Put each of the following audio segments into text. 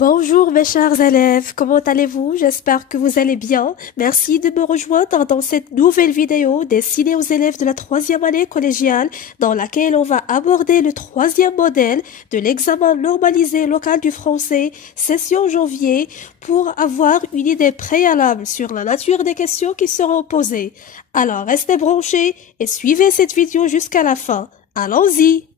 Bonjour mes chers élèves, comment allez-vous? J'espère que vous allez bien. Merci de me rejoindre dans cette nouvelle vidéo destinée aux élèves de la troisième année collégiale dans laquelle on va aborder le troisième modèle de l'examen normalisé local du français, session janvier, pour avoir une idée préalable sur la nature des questions qui seront posées. Alors restez branchés et suivez cette vidéo jusqu'à la fin. Allons-y!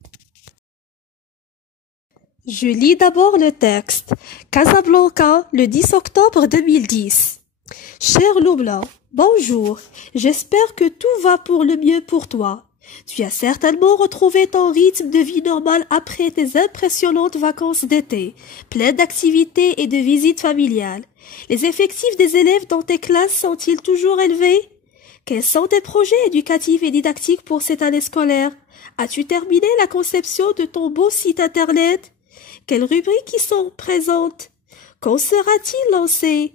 Je lis d'abord le texte. Casablanca, le 10 octobre 2010. Cher Loubla, bonjour. J'espère que tout va pour le mieux pour toi. Tu as certainement retrouvé ton rythme de vie normal après tes impressionnantes vacances d'été, pleines d'activités et de visites familiales. Les effectifs des élèves dans tes classes sont-ils toujours élevés? Quels sont tes projets éducatifs et didactiques pour cette année scolaire? As-tu terminé la conception de ton beau site internet? Quelles rubriques y sont présentes? Quand sera-t-il lancé?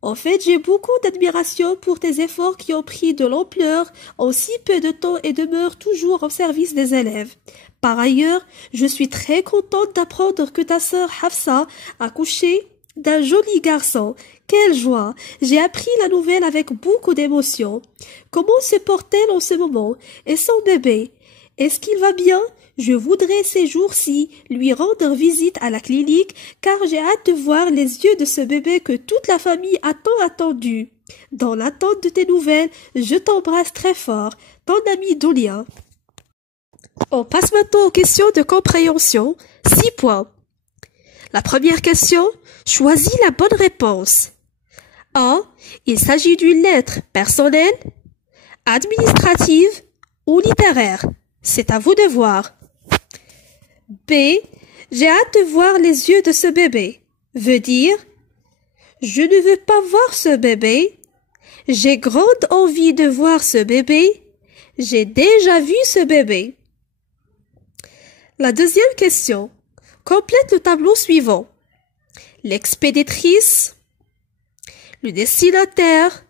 En fait, j'ai beaucoup d'admiration pour tes efforts qui ont pris de l'ampleur en si peu de temps et demeurent toujours au service des élèves. Par ailleurs, je suis très contente d'apprendre que ta sœur Hafsa a couché d'un joli garçon. Quelle joie! J'ai appris la nouvelle avec beaucoup d'émotion. Comment se porte-t-elle en ce moment? Et son bébé? Est-ce qu'il va bien? Je voudrais ces jours-ci lui rendre visite à la clinique car j'ai hâte de voir les yeux de ce bébé que toute la famille a tant attendu. Dans l'attente de tes nouvelles, je t'embrasse très fort, ton ami Doulia. On passe maintenant aux questions de compréhension. 6 points. La première question, choisis la bonne réponse. A. Il s'agit d'une lettre personnelle, administrative ou littéraire. C'est à vous de voir. B. J'ai hâte de voir les yeux de ce bébé. Veut dire, je ne veux pas voir ce bébé. J'ai grande envie de voir ce bébé. J'ai déjà vu ce bébé. La deuxième question. Complète le tableau suivant. L'expéditrice, le destinataire,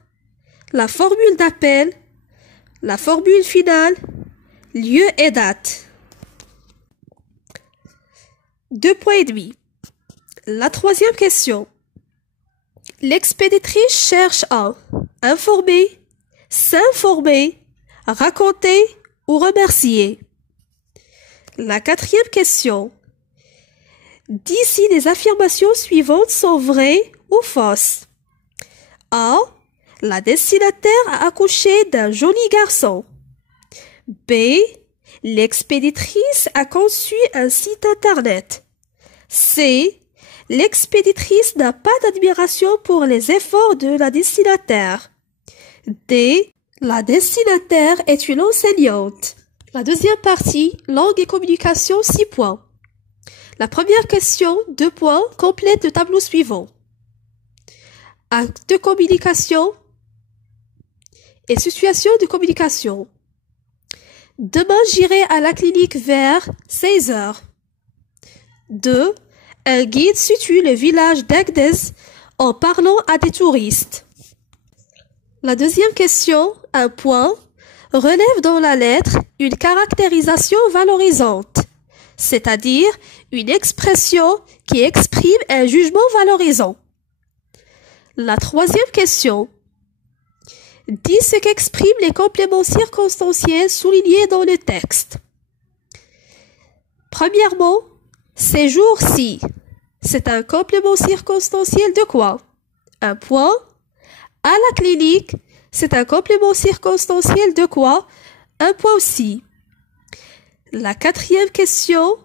la formule d'appel, la formule finale, lieu et date. 2 points et demi. La troisième question. L'expéditrice cherche à informer, s'informer, raconter ou remercier. La quatrième question. Dis si les affirmations suivantes sont vraies ou fausses. A. La destinataire a accouché d'un joli garçon. B. L'expéditrice a conçu un site internet. C. L'expéditrice n'a pas d'admiration pour les efforts de la destinataire. D. La destinataire est une enseignante. La deuxième partie, langue et communication, 6 points. La première question, 2 points, complète le tableau suivant. Acte de communication et situation de communication. Demain, j'irai à la clinique vers 16 heures. 2. Un guide situe le village d'Agdes en parlant à des touristes. La deuxième question, 1 point, relève dans la lettre une caractérisation valorisante, c'est-à-dire une expression qui exprime un jugement valorisant. La troisième question. Dis ce qu'expriment les compléments circonstanciels soulignés dans le texte. Premièrement, ces jours-ci. C'est un complément circonstanciel de quoi? 1 point. À la clinique, c'est un complément circonstanciel de quoi? 1 point aussi. La quatrième question,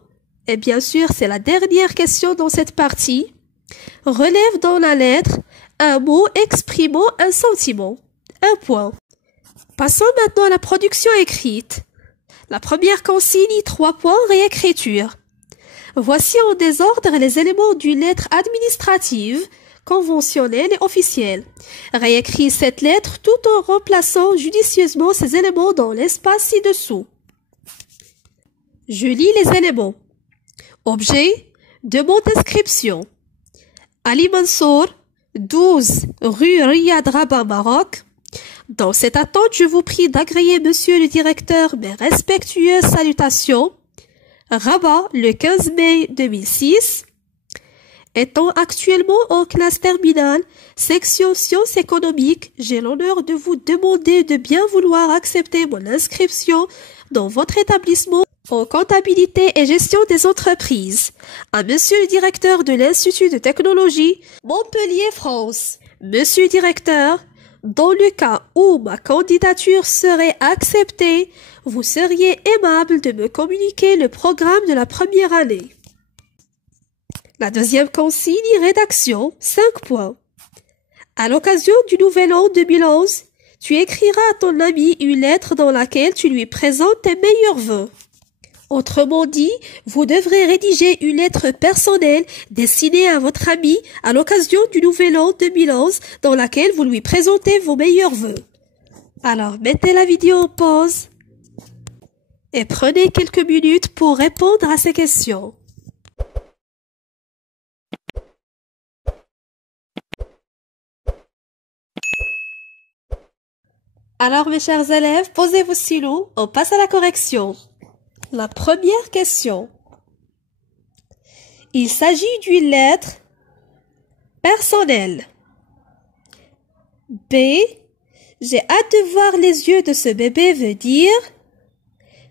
et bien sûr c'est la dernière question dans cette partie, relève dans la lettre un mot exprimant un sentiment. 1 point. Passons maintenant à la production écrite. La première consigne, 3 points, réécriture. Voici en désordre les éléments d'une lettre administrative, conventionnelle et officielle. Réécris cette lettre tout en remplaçant judicieusement ces éléments dans l'espace ci-dessous. Je lis les éléments. Objet, demande d'inscription. Ali Mansour, 12 rue Riyad Rabat, Maroc. Dans cette attente, je vous prie d'agréer monsieur le directeur mes respectueuses salutations. Rabat, le 15 mai 2006. Étant actuellement en classe terminale, section sciences économiques, j'ai l'honneur de vous demander de bien vouloir accepter mon inscription dans votre établissement en comptabilité et gestion des entreprises. À Monsieur le directeur de l'Institut de technologie, Montpellier, France. Monsieur le directeur, dans le cas où ma candidature serait acceptée, vous seriez aimable de me communiquer le programme de la première année. La deuxième consigne, rédaction, 5 points. À l'occasion du Nouvel An 2011, tu écriras à ton ami une lettre dans laquelle tu lui présentes tes meilleurs vœux. Autrement dit, vous devrez rédiger une lettre personnelle destinée à votre ami à l'occasion du Nouvel An 2011 dans laquelle vous lui présentez vos meilleurs vœux. Alors, mettez la vidéo en pause et prenez quelques minutes pour répondre à ces questions. Alors, mes chers élèves, posez vos stylos, on passe à la correction. La première question. Il s'agit d'une lettre personnelle. B. J'ai hâte de voir les yeux de ce bébé veut dire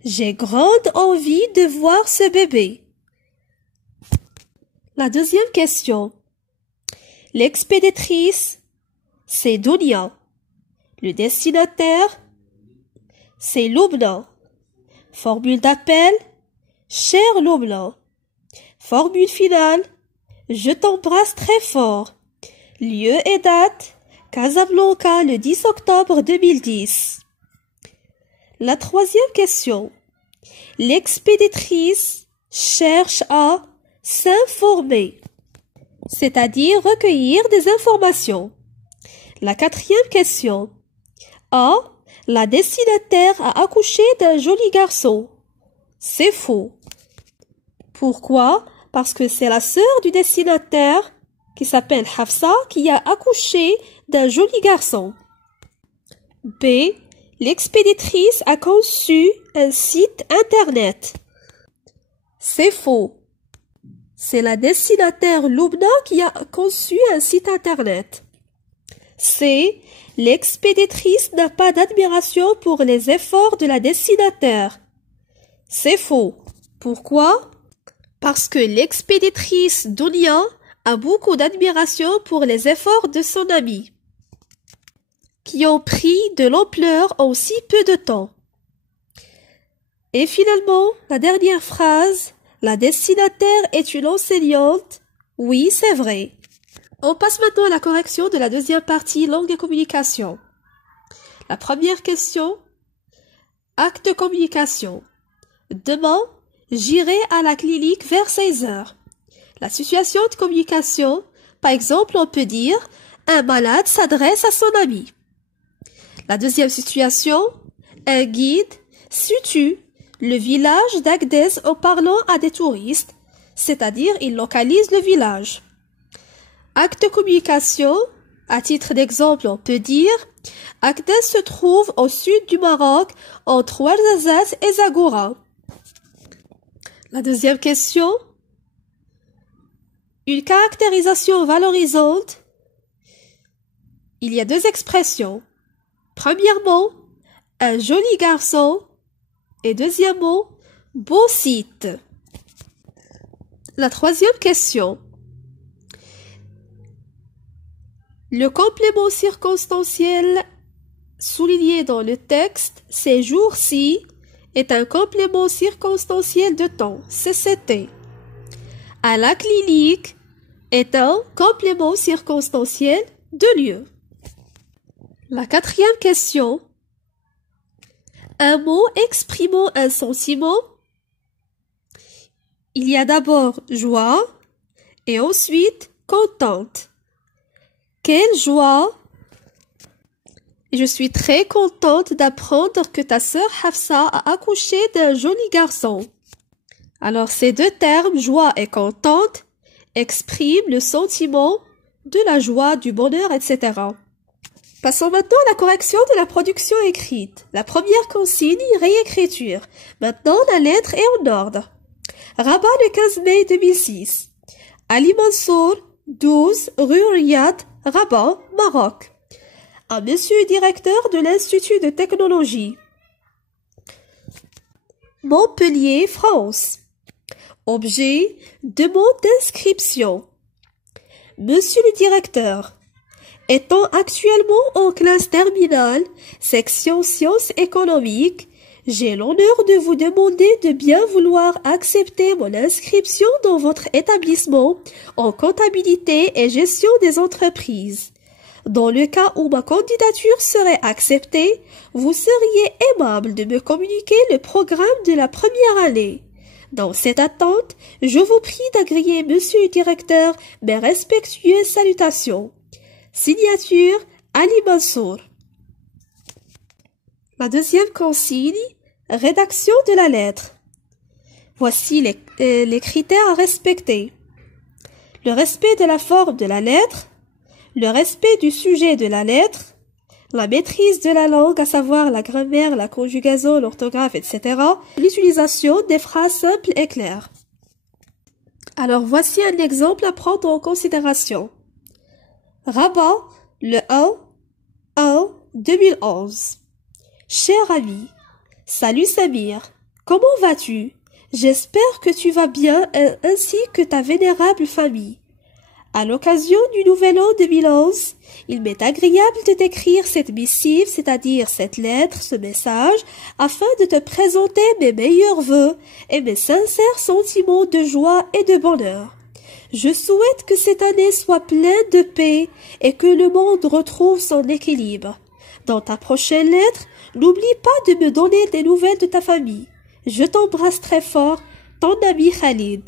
j'ai grande envie de voir ce bébé. La deuxième question. L'expéditrice, c'est Dunia. Le destinataire, c'est Lubna. Formule d'appel, cher Lubna. Formule finale, je t'embrasse très fort. Lieu et date, Casablanca, le 10 octobre 2010. La troisième question. L'expéditrice cherche à s'informer, c'est-à-dire recueillir des informations. La quatrième question. A. La destinataire a accouché d'un joli garçon. C'est faux. Pourquoi? Parce que c'est la sœur du destinataire, qui s'appelle Hafsa, qui a accouché d'un joli garçon. B. L'expéditrice a conçu un site internet. C'est faux. C'est la destinataire Lubna qui a conçu un site internet. C. L'expéditrice n'a pas d'admiration pour les efforts de la destinataire. C'est faux. Pourquoi? Parce que l'expéditrice Dunia a beaucoup d'admiration pour les efforts de son ami, qui ont pris de l'ampleur en si peu de temps. Et finalement, la dernière phrase, la destinataire est une enseignante. Oui, c'est vrai. On passe maintenant à la correction de la deuxième partie, langue et communication. La première question, acte de communication. Demain, j'irai à la clinique vers 16 heures. La situation de communication, par exemple, on peut dire « Un malade s'adresse à son ami ». La deuxième situation, un guide situe le village d'Agdez en parlant à des touristes, c'est-à-dire il localise le village. Acte de communication, à titre d'exemple, on peut dire Agdez se trouve au sud du Maroc, entre Ouarzazate et Zagora. La deuxième question, une caractérisation valorisante. Il y a deux expressions. Premièrement, un joli garçon et deuxièmement, beau site. La troisième question. Le complément circonstanciel souligné dans le texte « ces jours-ci » est un complément circonstanciel de temps, CCT. À la clinique est un complément circonstanciel de lieu. La quatrième question. Un mot exprimant un sentiment. Il y a d'abord joie et ensuite contente. Quelle joie! Je suis très contente d'apprendre que ta sœur Hafsa a accouché d'un joli garçon. Alors ces deux termes, joie et contente, expriment le sentiment de la joie, du bonheur, etc. Passons maintenant à la correction de la production écrite. La première consigne, réécriture. Maintenant, la lettre est en ordre. Rabat le 15 mai 2006. Ali Mansour, 12 rue Riyad, Rabat, Maroc. À Monsieur le directeur de l'Institut de technologie. Montpellier, France. Objet, demande d'inscription. Monsieur le directeur, étant actuellement en classe terminale, section sciences économiques, j'ai l'honneur de vous demander de bien vouloir accepter mon inscription dans votre établissement en comptabilité et gestion des entreprises. Dans le cas où ma candidature serait acceptée, vous seriez aimable de me communiquer le programme de la première année. Dans cette attente, je vous prie d'agréer, monsieur le directeur, mes respectueuses salutations. Signature Ali Mansour. La deuxième consigne, rédaction de la lettre. Voici les critères à respecter. Le respect de la forme de la lettre, le respect du sujet de la lettre, la maîtrise de la langue, à savoir la grammaire, la conjugaison, l'orthographe, etc. L'utilisation des phrases simples et claires. Alors voici un exemple à prendre en considération. Rabat, le 1/1/2011. Cher ami, salut Samir, comment vas-tu? J'espère que tu vas bien ainsi que ta vénérable famille. À l'occasion du Nouvel An 2011, il m'est agréable de t'écrire cette missive, c'est-à-dire cette lettre, ce message, afin de te présenter mes meilleurs vœux et mes sincères sentiments de joie et de bonheur. Je souhaite que cette année soit pleine de paix et que le monde retrouve son équilibre. Dans ta prochaine lettre, n'oublie pas de me donner des nouvelles de ta famille. Je t'embrasse très fort, ton ami Khalid.